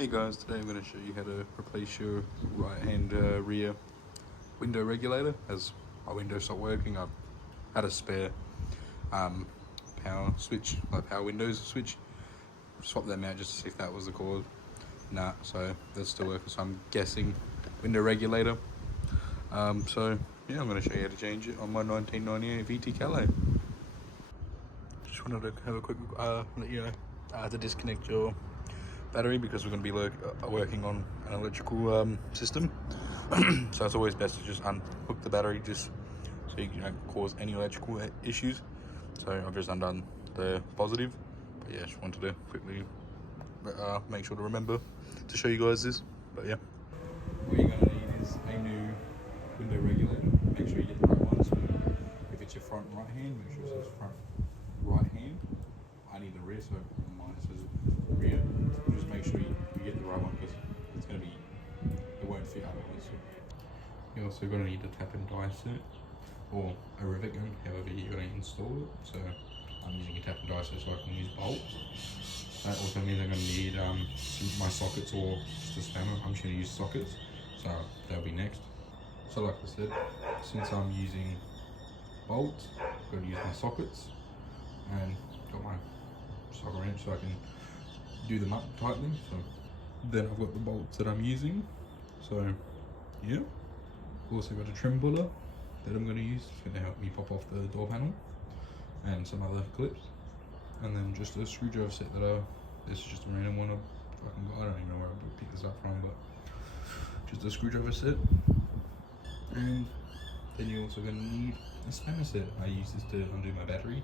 Hey guys, today I'm going to show you how to replace your right hand rear window regulator. As my window stopped working, I had a spare power switch, like power windows switch. Swapped them out just to see if that was the cause. Nah, so that's still working, so I'm guessing window regulator. So yeah, I'm going to show you how to change it on my 1998 VT Calais. Just wanted to have a quick let you know to disconnect your battery because we're going to be working on an electrical system. So it's always best to just unhook the battery just so you don't cause any electrical issues. So I've just undone the positive, but yeah, just wanted to quickly make sure to remember to show you guys this. But yeah, what you're going to need is a new window regulator. Make sure you get the right one. So if it's your front right hand, make sure it says front right hand. I need the rear, so mine says rear. Just make sure you get the right one because it's going to be, it won't fit otherwise. So you're also going to need a tap and die set or a rivet gun, however you're going to install it. So I'm using a tap and die set so I can use bolts. That also means I'm going to need my sockets or just a spanner. I'm just going to use sockets, so that'll be next. So like I said, since I'm using bolts, I'm going to use my sockets and got my socket wrench so I can do them up tightly. So then I've got the bolts that I'm using. So yeah, also got a trim puller that I'm going to use. It's going to help me pop off the door panel and some other clips. And then just a screwdriver set that this is just a random one I don't even know where I picked this up from, but just a screwdriver set. And then you're also going to need a spanner set. I use this to undo my battery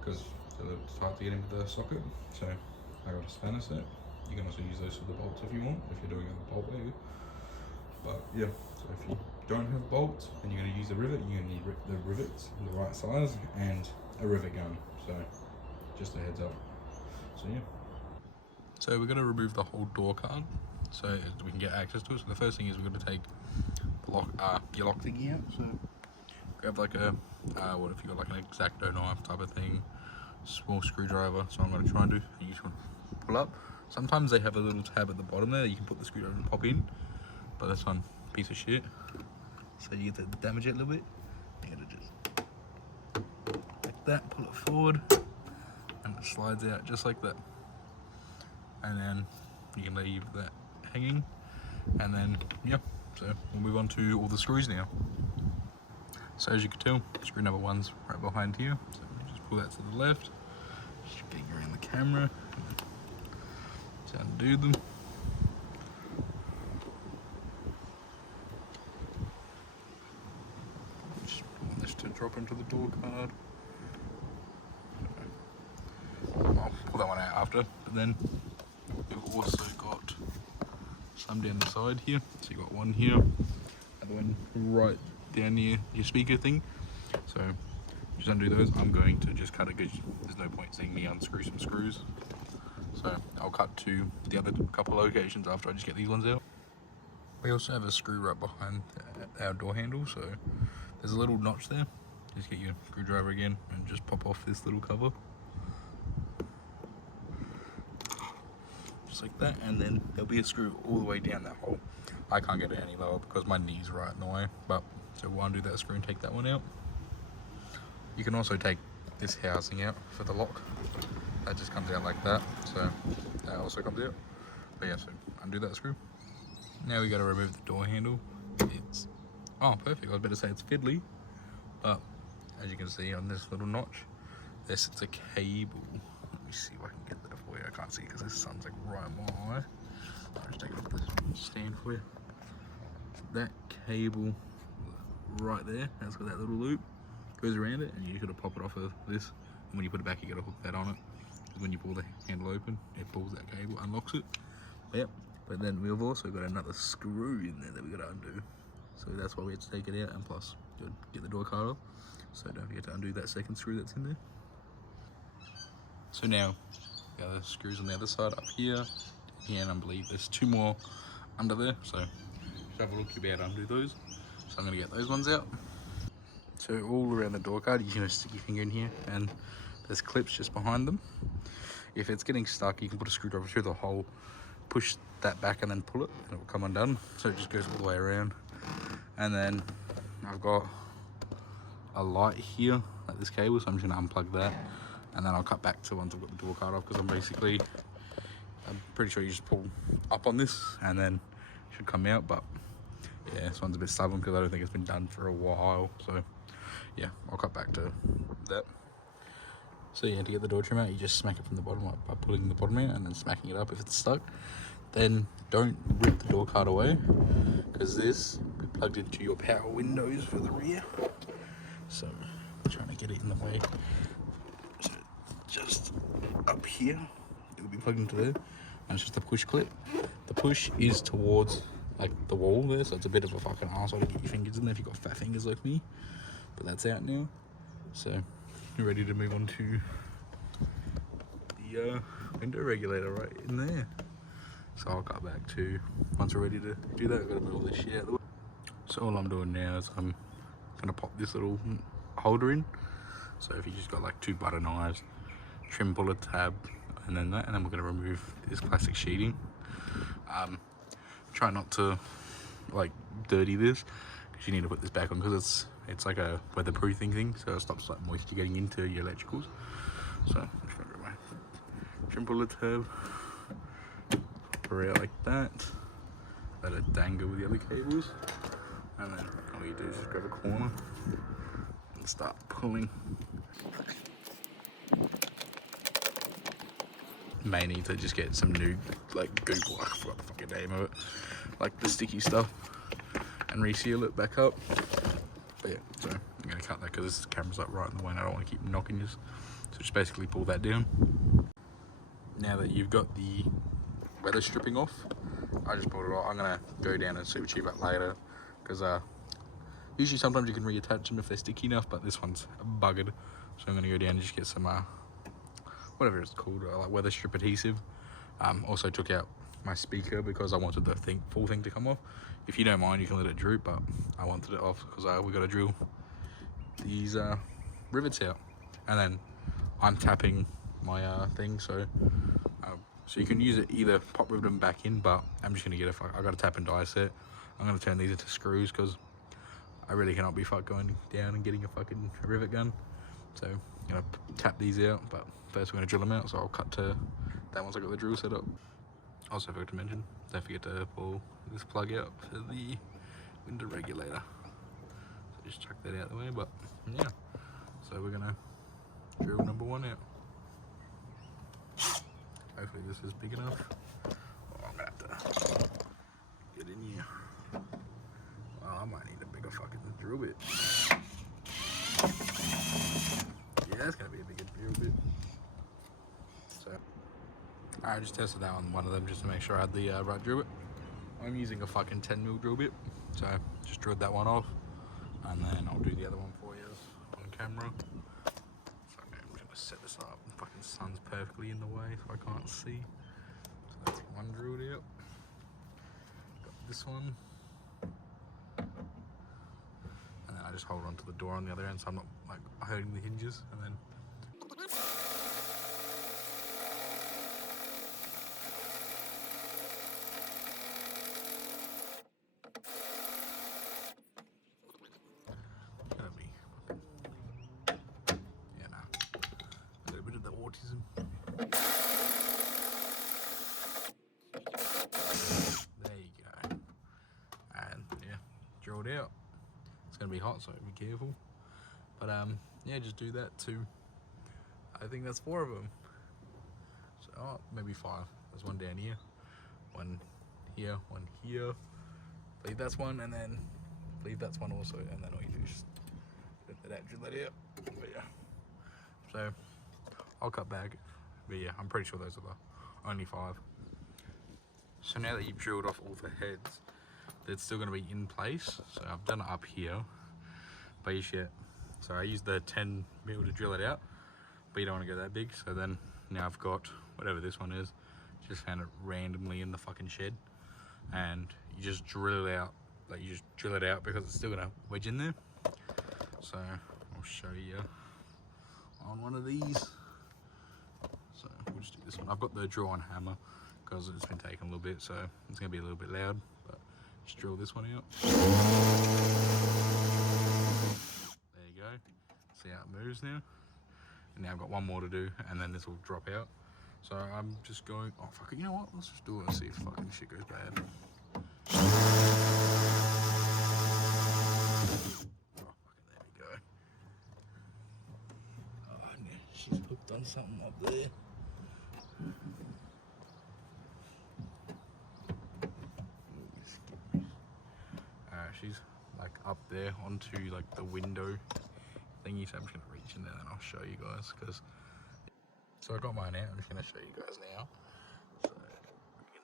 because it's a little tight to get into the socket. So I got a spanner set. You can also use those for the bolts if you want, if you're doing it with a bolt wave. But yeah, so if you don't have bolts and you're going to use a rivet, you're going to need the rivets, the right size, and a rivet gun. So just a heads up. So yeah. So we're going to remove the whole door card so we can get access to it. So the first thing is we're going to take the lock, your lock thingy out. So grab like a, what if you got like an X-Acto knife type of thing, small screwdriver. So I'm going to try and do, you just want to pull up. Sometimes they have a little tab at the bottom there that you can put the screwdriver and pop in, but this one, piece of shit. So you get to damage it a little bit. You gotta just like that, pull it forward, and it slides out just like that. And then you can leave that hanging, and then yeah. So we'll move on to all the screws now. So as you can tell, screw number one's right behind here. So just pull that to the left, just getting around the camera, to undo them. Just want this to drop into the door card. I'll pull that one out after, but then we've also got some down the side here. So you got one here, and one right down near your speaker thing. So just undo those. I'm going to just cut it because there's no point seeing me unscrew some screws. So I'll cut to the other couple locations after I just get these ones out. We also have a screw right behind our door handle, so there's a little notch there. Just get your screwdriver again and just pop off this little cover. Just like that, and then there'll be a screw all the way down that hole. I can't get it any lower because my knee's right in the way, but so we'll undo that screw and take that one out. You can also take this housing out for the lock. That just comes out like that, so that also comes out. But yeah, so undo that screw. Now we got to remove the door handle. It's, oh perfect, I was about to say it's fiddly, but as you can see on this little notch, there sits a cable. Let me see if I can get that for you. I can't see because this sun's like right in my eye. I'll just take it off this stand for you. That cable right there, that's got that little loop, goes around it, and you got to pop it off of this. And when you put it back, you got to hook that on it. Because when you pull the handle open, it pulls that cable, unlocks it. Yep. But then we've also got another screw in there that we got to undo. So that's why we had to take it out, and plus get the door card off. So don't forget to undo that second screw that's in there. So now the other screws on the other side up here, and I believe there's two more under there. So just have a look, you'll be able to undo those. So I'm going to get those ones out. So all around the door card, you can just stick your finger in here, and there's clips just behind them. If it's getting stuck, you can put a screwdriver through the hole push that back and then pull it, and it will come undone. So it just goes all the way around. And then I've got a light here at this cable, so I'm just going to unplug that, and then I'll cut back to once I've got the door card off, because I'm pretty sure you just pull up on this and then it should come out. But yeah, this one's a bit stubborn because I don't think it's been done for a while. So yeah, I'll cut back to that. So yeah, to get the door trim out, you just smack it from the bottom up by pulling the bottom out and then smacking it up if it's stuck. Then don't rip the door card away, because this will be plugged into your power windows for the rear. So I'm trying to get it in the way. So just up here, it will be plugged into there, and it's just a push clip. The push is towards like the wall there, so it's a bit of a fucking arsehole to get your fingers in there if you've got fat fingers like me. But that's out now, so you're ready to move on to the window regulator right in there. So I'll cut back to once we're ready to do that. I've got to move all this shit out of the way. So all I'm doing now is I'm gonna pop this little holder in. So if you just got like 2 butter knives, trim puller tab, and then that, and then we're gonna remove this plastic sheeting. Try not to like dirty this, because you need to put this back on, because it's like a weatherproofing thing, so it stops like moisture getting into your electricals. So I'm just gonna grab my trim puller tab, pop her out like that, let it dangle with the other cables, and then all you do is just grab a corner and start pulling. May need to just get some new like goop, I forgot the fucking name of it, like the sticky stuff, and reseal it back up. But yeah, so I'm gonna cut that because this camera's like right in the way and I don't want to keep knocking this. So just basically pull that down. Now that you've got the weather stripping off, I just pulled it off. I'm gonna go down and super cheap it later, because usually sometimes you can reattach them if they're sticky enough, but this one's buggered. So I'm gonna go down and just get some whatever it's called, like weather strip adhesive. Also took out my speaker because I wanted the full thing to come off. If you don't mind, you can let it droop, but I wanted it off because we got to drill these rivets out, and then I'm tapping my thing. So you can use it either pop rivet them back in, but I'm just gonna get I got a tap and die set. I'm gonna turn these into screws because I really cannot be going down and getting a fucking rivet gun. So I'm gonna tap these out, but first we're gonna drill them out. So I'll cut to that once I got the drill set up. Also forgot to mention, don't forget to pull this plug out for the window regulator. So just chuck that out of the way. But yeah, so we're gonna drill number 1 out. Hopefully this is big enough. Oh, I'm gonna have to get in here. Oh, I might need a bigger fucking drill bit. Yeah, that's gonna be a bigger drill bit. So I just tested that on one of them just to make sure I had the right drill bit. I'm using a fucking 10mm drill bit, so just drilled that one off, and then I'll do the other one for you on camera. So I'm just gonna set this up. The fucking sun's perfectly in the way, so I can't see. So that's one drilled out. Got this one, and then I just hold on to the door on the other end, so I'm not like hurting the hinges, and then. There you go. And yeah, drilled out. It's gonna be hot, so be careful. But yeah, just do that too. I think that's 4 of them. So maybe 5. There's one down here, one here, one here. Believe that's one, and then believe that's one also, and then all you do is just drill that out. But yeah, so I'll cut back. But yeah, I'm pretty sure those are the only 5. So now that you've drilled off all the heads, it's still going to be in place. So I've done it up here, but so I used the 10mm to drill it out, but you don't want to go that big. So then now I've got whatever this one is, just found it randomly in the fucking shed, and you just drill it out, like you just drill it out because it's still going to wedge in there. So I'll show you on one of these. So we'll just do this one. I've got the draw on hammer because it's been taking a little bit, so it's going to be a little bit loud, but just drill this one out. There you go. See how it moves now? And now I've got one more to do, and then this will drop out. So I'm just going, oh fuck it, you know what? Let's just do it and see if fucking shit goes bad. Oh fucking, there we go. Oh yeah, she's hooked on something up there. She's like up there onto like the window thingy, so I'm just gonna reach in there and I'll show you guys. So I got mine out. I'm just gonna show you guys now.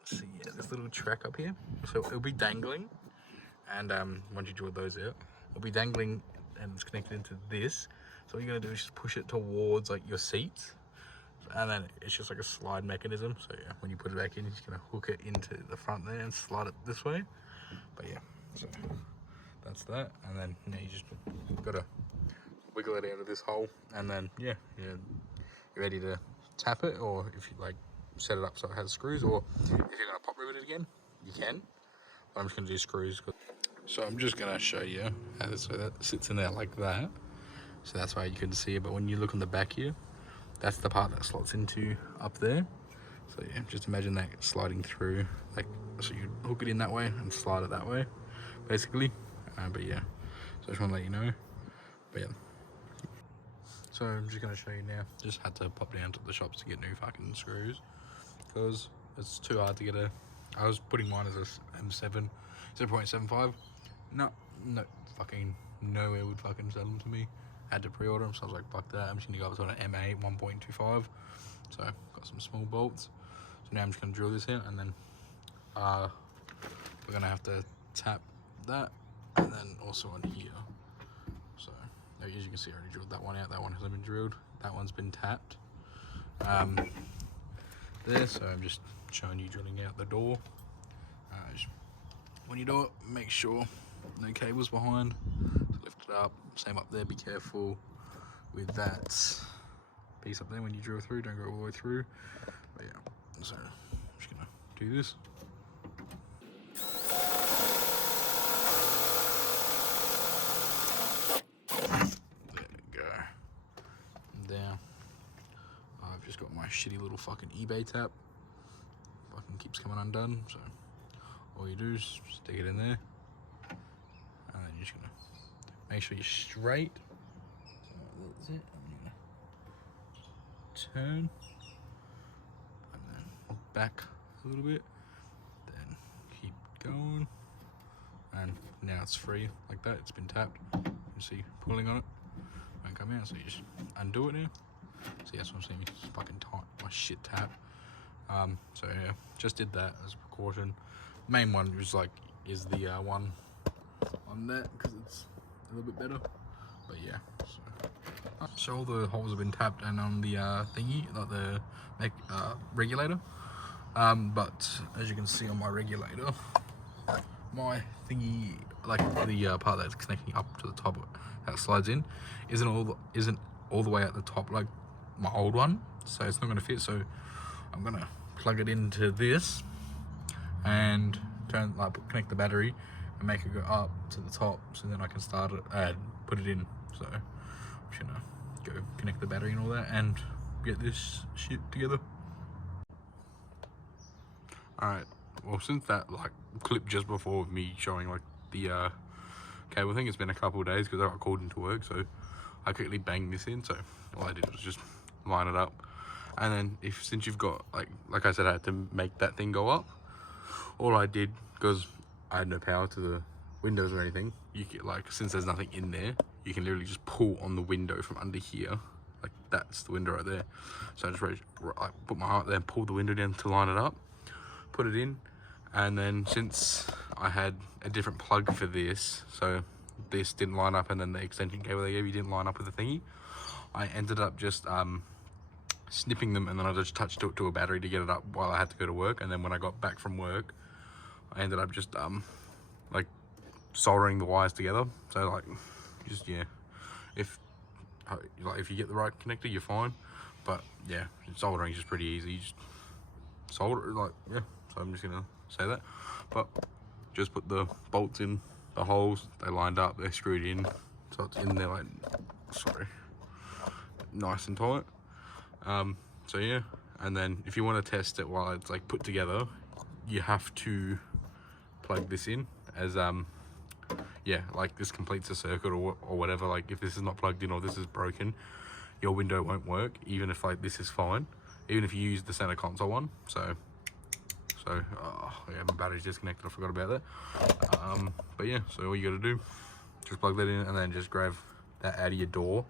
So you can see this little track up here. So it'll be dangling, and once you draw those out, it'll be dangling and it's connected into this. So what you're gonna do is just push it towards like your seats, and then it's just like a slide mechanism. So yeah, when you put it back in, you're just gonna hook it into the front there and slide it this way. But yeah, so that's that, and then you just gotta wiggle it out of this hole, and then yeah, you're ready to tap it, or if you like set it up so it has screws, or if you're gonna pop rivet it again, you can. But I'm just gonna do screws. So I'm just gonna show you how so that sits in there like that. So that's why you couldn't see it, but when you look on the back here, that's the part that slots into up there. So yeah, just imagine that sliding through, like, so you hook it in that way and slide it that way, basically. But yeah, so I just want to let you know. But yeah, so I'm just going to show you now. Just had to pop down to the shops to get new fucking screws, because it's too hard to get a, I was putting mine as a M7 0.75. No fucking nowhere would fucking sell them to me. Had to pre-order them, so I was like, fuck that, I'm just going to go up to an M8 1.25. So got some small bolts. So now I'm just going to drill this in, and then we're going to have to tap that, and then also on here. So as you can see, I already drilled that one out. That one hasn't been drilled. That one's been tapped. There, so I'm just showing you drilling out the door. When you do it, make sure no cables behind. So lift it up. Same up there. Be careful with that piece up there when you drill through. Don't go all the way through. But yeah, so I'm just gonna do this. There we go. And there. I've just got my shitty little fucking eBay tap. Fucking keeps coming undone. So all you do is stick it in there, and then you're just gonna make sure you're straight. So that's it. I'm gonna turn and then back a little bit, then keep going, and now it's free like that. It's been tapped. You can see pulling on it won't come out, so you just undo it now. So that's what I'm saying, it's fucking tight, my shit tap. So yeah, just did that as a precaution. Main one was like is the one on that, because it's a little bit better. But yeah, so all the holes have been tapped, and on the thingy, like the regulator. But as you can see on my regulator, my thingy, like the part that's connecting up to the top that slides in, isn't all the way at the top like my old one, so it's not going to fit. So I'm gonna plug it into this and connect the battery and make it go up to the top, so then I can start it and put it in. So I'm just gonna go connect the battery and all that and get this shit together. Alright, well, since that like clip just before of me showing like the cable thing, it's been a couple of days because I got called into work, so I quickly banged this in. So all I did was just line it up, and then since you've got like I said, I had to make that thing go up. All I did, because I had no power to the windows or anything, you can, like, since there's nothing in there, you can literally just pull on the window from under here. Like, that's the window right there. So I just put my heart there and pulled the window down to line it up, put it in, and then since I had a different plug for this, so this didn't line up, and then the extension cable they gave you didn't line up with the thingy, I ended up just snipping them, and then I just touched it to a battery to get it up while I had to go to work. And then when I got back from work, I ended up just like soldering the wires together. So like, just yeah, if you get the right connector, you're fine. But yeah, soldering is just pretty easy. You just solder, like, yeah, so I'm just gonna say that. But just put the bolts in the holes, they lined up, they're screwed in, so it's in there like, sorry, nice and tight. So yeah, and then if you want to test it while it's like put together, you have to plug this in as yeah, like this completes a circuit or whatever. Like if this is not plugged in or this is broken, your window won't work, even if like this is fine, even if you use the center console one. So oh yeah, my battery's disconnected, I forgot about that. But yeah, so all you gotta do, just plug that in and then just grab that out of your door,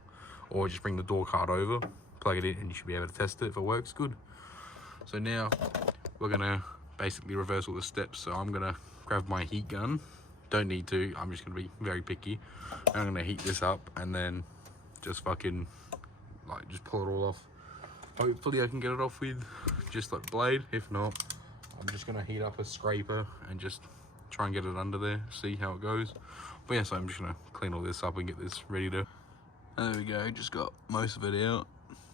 or just bring the door card over, plug it in, and you should be able to test it. If it works, good. So now we're gonna basically reverse all the steps. So I'm gonna grab my heat gun. Don't need to, I'm just gonna be very picky. I'm gonna heat this up and then just fucking like just pull it all off. Hopefully I can get it off with just like blade. If not, I'm just gonna heat up a scraper and just try and get it under there, see how it goes. But yeah, so I'm just gonna clean all this up and get this ready to. There we go, just got most of it out.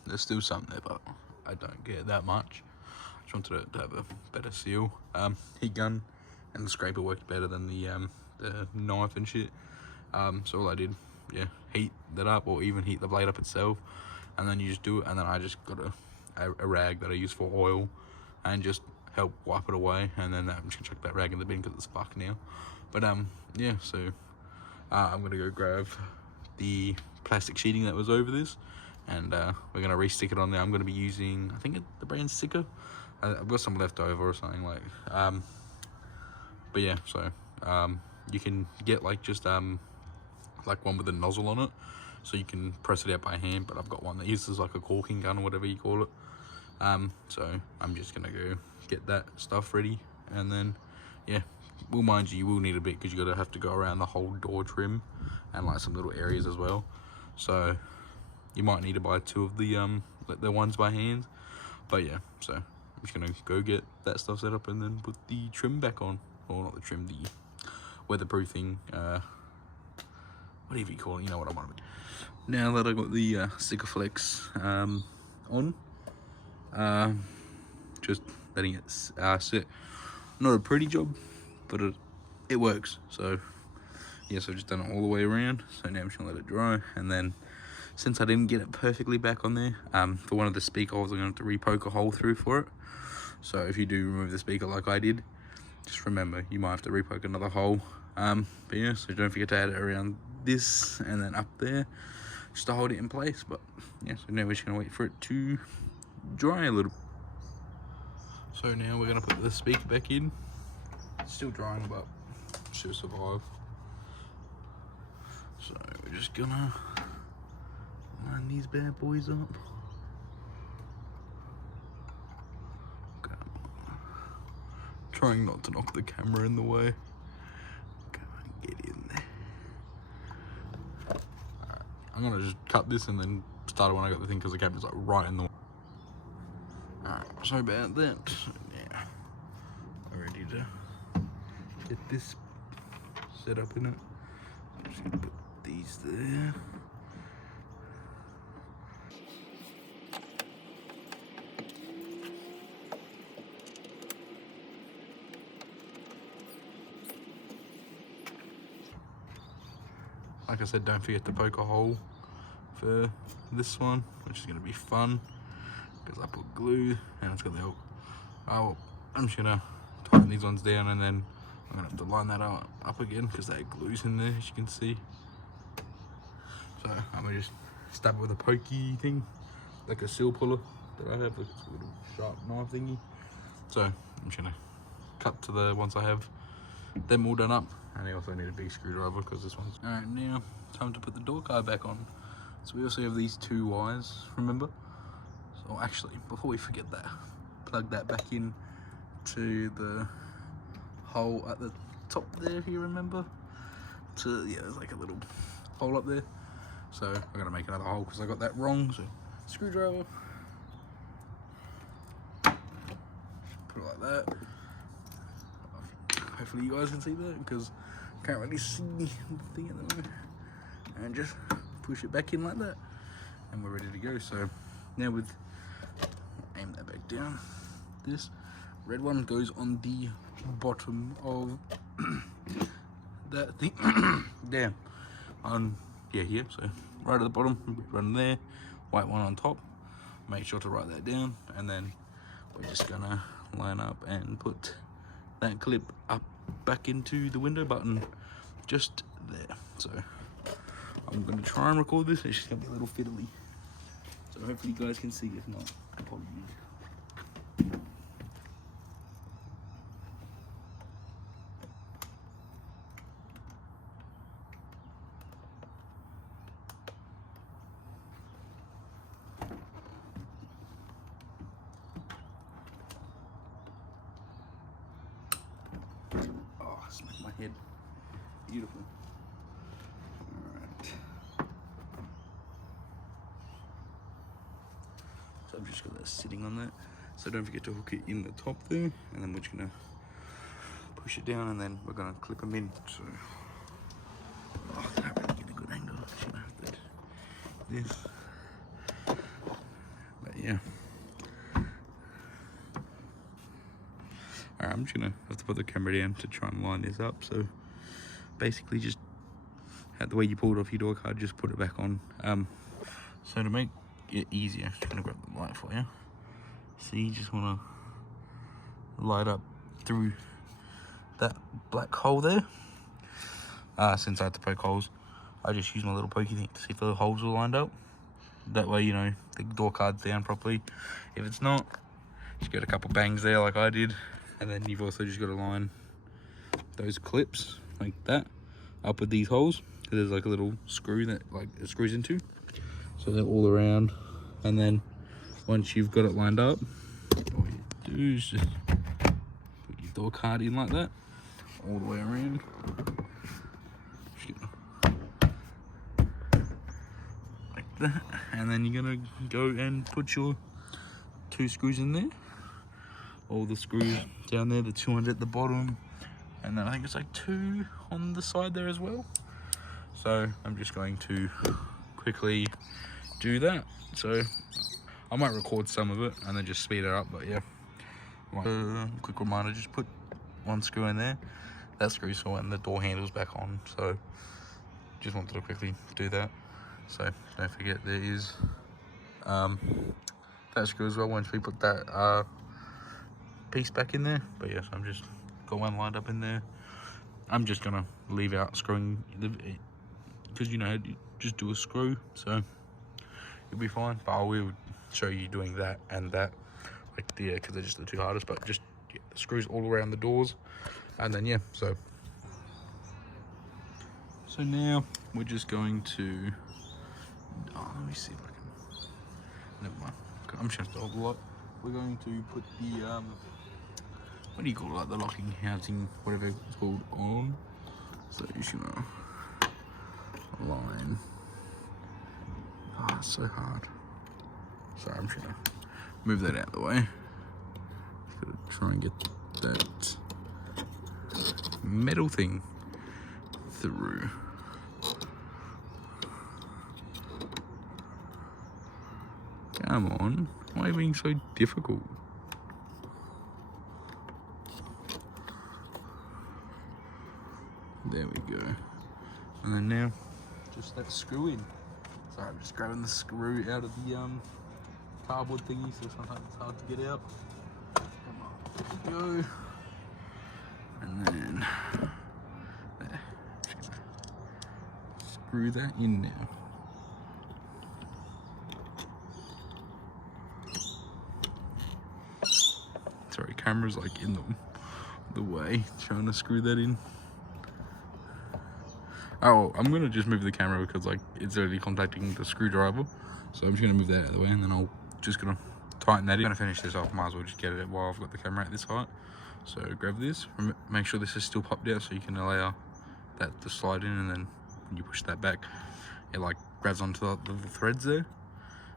There's still some there, but I don't get that much. Just wanted it to have a better seal. Heat gun and the scraper worked better than the knife and shit. So all I did, yeah, heat that up, or even heat the blade up itself, and then you just do it. And then I just got a rag that I use for oil and just help wipe it away. And then I'm just gonna chuck that rag in the bin because it's fucked now. But yeah, so I'm gonna go grab the plastic sheeting that was over this, and we're gonna re-stick it on there. I'm gonna be using, I think the brand's Sticker. I've got some left over or something like. But yeah, so you can get like just like one with a nozzle on it, so you can press it out by hand. But I've got one that uses like a caulking gun or whatever you call it. So I'm just gonna go get that stuff ready, and then yeah, well, mind you will need a bit, because you have to go around the whole door trim and like some little areas as well. So you might need to buy 2 of the ones by hand. But yeah, so I'm just gonna go get that stuff set up and then put the trim back on, or not the trim, the weatherproofing, whatever you call it, you know what I'm on. Now that I got the Sikaflex on, just letting it sit. Not a pretty job, but it works. So yeah, so I've just done it all the way around. So now I'm just gonna let it dry, and then since I didn't get it perfectly back on there, for one of the speaker holes, I'm gonna have to re-poke a hole through for it. So if you do remove the speaker like I did, just remember you might have to re-poke another hole. But yeah, so don't forget to add it around this and then up there, just to hold it in place. But yeah, so now we're just gonna wait for it to dry a little. So now we're gonna put the speaker back in. It's still drying, but should survive. So we're just gonna line these bad boys up. Trying not to knock the camera in the way. Come on, get in there. Alright, I'm gonna just cut this and then start it when I got the thing, because the camera's like right in the way. Alright, sorry about that. Yeah, I'm ready to get this set up in it. I'm just gonna put these there. Like I said, don't forget to poke a hole for this one, which is going to be fun, because I put glue and it's going to help. Oh, I'm just going to tighten these ones down, and then I'm going to have to line that up again, because that glue's in there, as you can see. So I'm going to just stab it with a pokey thing, like a seal puller that I have, like a little sharp knife thingy. So I'm just going to cut to the ones I have them all done up, and I also need a big screwdriver, because this one's... Alright, now time to put the door card back on. So we also have these 2 wires, remember? So actually, before we forget that, plug that back in to the hole at the top there, if you remember. Yeah, there's like a little hole up there. So I'm gonna make another hole because I got that wrong. So screwdriver, put it like that. Hopefully you guys can see that, because I can't really see the thing at the moment. And just push it back in like that, and we're ready to go. So now with, aim that back down, this, red one goes on the bottom of that thing. There. Yeah, here. So right at the bottom, run there. White one on top. Make sure to write that down, and then we're just gonna line up and put that clip up back into the window button just there. So I'm gonna try and record this. It's just gonna be a little fiddly, so hopefully you guys can see. If not, apologies. Oh, I smacked my head. Beautiful. Alright. So I've just got that sitting on that. So don't forget to hook it in the top there, and then we're just gonna push it down, and then we're gonna clip them in. So, oh, I can't really get a good angle. Should I have that? This. But yeah. Alright, I'm just gonna have to put the camera down to try and line this up. So basically, just the way you pulled off your door card, just put it back on. So to make it easier, I'm just gonna grab the light for you. So you just wanna light up through that black hole there. Since I had to poke holes, I just use my little pokey thing to see if the holes are lined up. That way, you know, the door card's down properly. If it's not, just get a couple bangs there like I did. And then you've also just got to line those clips like that up with these holes. There's like a little screw that like it screws into. So they're all around. And then once you've got it lined up, all you do is just put your door card in like that, all the way around. Like that. And then you're gonna go and put your 2 screws in there. All the screws down there, the 200 at the bottom, and then I think it's like 2 on the side there as well. So I'm just going to quickly do that. So I might record some of it and then just speed it up, but yeah. Quick reminder, just put 1 screw in there. That screws so when the door handle's back on. So just wanted to quickly do that. So don't forget there is that screw as well once we put that piece back in there. But yes, I'm just got one lined up in there. I'm just gonna leave out screwing because you know just do a screw, so you'll be fine. But I will show you doing that and that, like the because they're just the 2 hardest. But just get the screws all around the doors, and then yeah. So now we're just going to. Oh, let me see if I can. Never mind. I'm just gonna have to hold the light. We're going to put the what do you call it, like the locking housing, whatever it's called, on. So you should know. Line. Ah, it's so hard. Sorry, I'm trying to move that out of the way. Just gotta try and get that metal thing through. Come on, why are you being so difficult? There we go. And then now, just that screw in. Sorry, I'm just grabbing the screw out of the cardboard thingy, so sometimes it's hard to get out. Come on, there we go. And then, there. Just gonna screw that in now. Sorry, camera's like in the way, trying to screw that in. Oh, I'm gonna just move the camera because like it's already contacting the screwdriver. So I'm just gonna move that out of the way, and then I'll just gonna tighten that in. I'm gonna finish this off, might as well just get it while I've got the camera at this height. So grab this, make sure this is still popped out so you can allow that to slide in, and then when you push that back, it like grabs onto the threads there.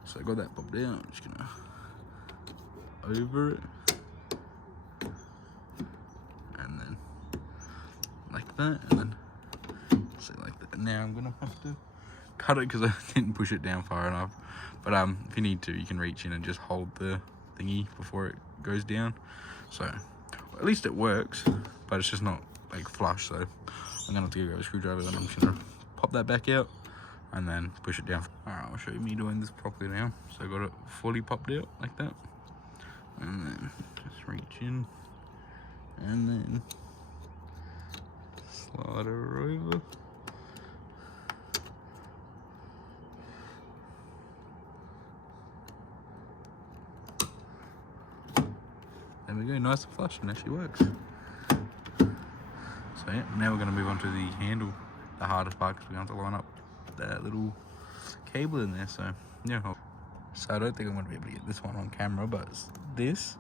So I got that popped out, I'm just gonna over it. And then like that, and then so like that. Now I'm gonna have to cut it because I didn't push it down far enough. But if you need to, you can reach in and just hold the thingy before it goes down. So at least it works, but it's just not like flush. So I'm gonna have to go with a screwdriver, then I'm just gonna pop that back out and then push it down. Alright, I'll show you me doing this properly now. So I got it fully popped out like that, and then just reach in and then slide her over. There we go, nice and flush, and actually works. So yeah, now we're going to move on to the handle, the hardest part, because we're going to have to line up that little cable in there. So yeah, so I don't think I'm going to be able to get this one on camera, but this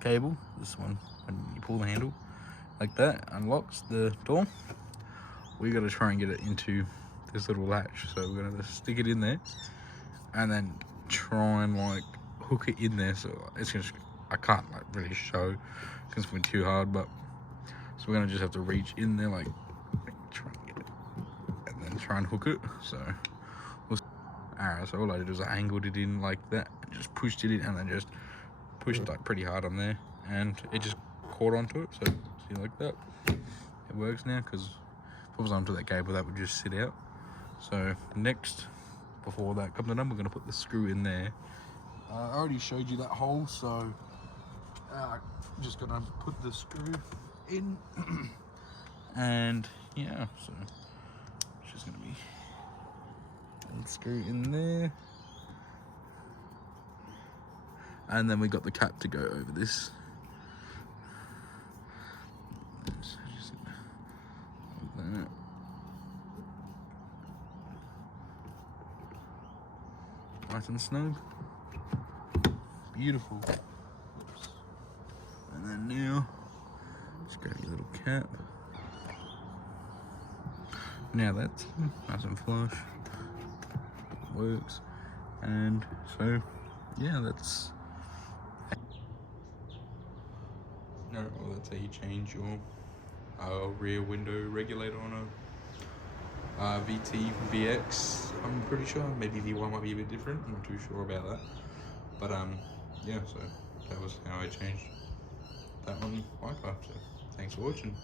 cable, this one, when you pull the handle like that, unlocks the door. We got to try and get it into this little latch. So we're going to stick it in there and then try and like hook it in there. So it's just, I can't like really show because it's going to be too hard, but so we're going to just have to reach in there, like try and get it and then try and hook it. So alright, so all I did was I angled it in like that and just pushed it in, and then just pushed like pretty hard on there, and it just caught onto it. So see, like that, it works now, because if it was onto that cable, that would just sit out. So next, before that comes undone, we're going to put the screw in there. I already showed you that hole, so I'm just going to put the screw in and yeah, so it's just going to be a screw in there, and then we got the cap to go over this. Just like that. Nice and snug. Beautiful. Oops. And then now, just grab your little cap. Now that's nice and flush. Works. And so, yeah, that's. No, well, that's how you change your rear window regulator on a VT VX. I'm pretty sure. Maybe V1 might be a bit different. I'm not too sure about that. But yeah, so that was how I changed that one like that. So thanks for watching.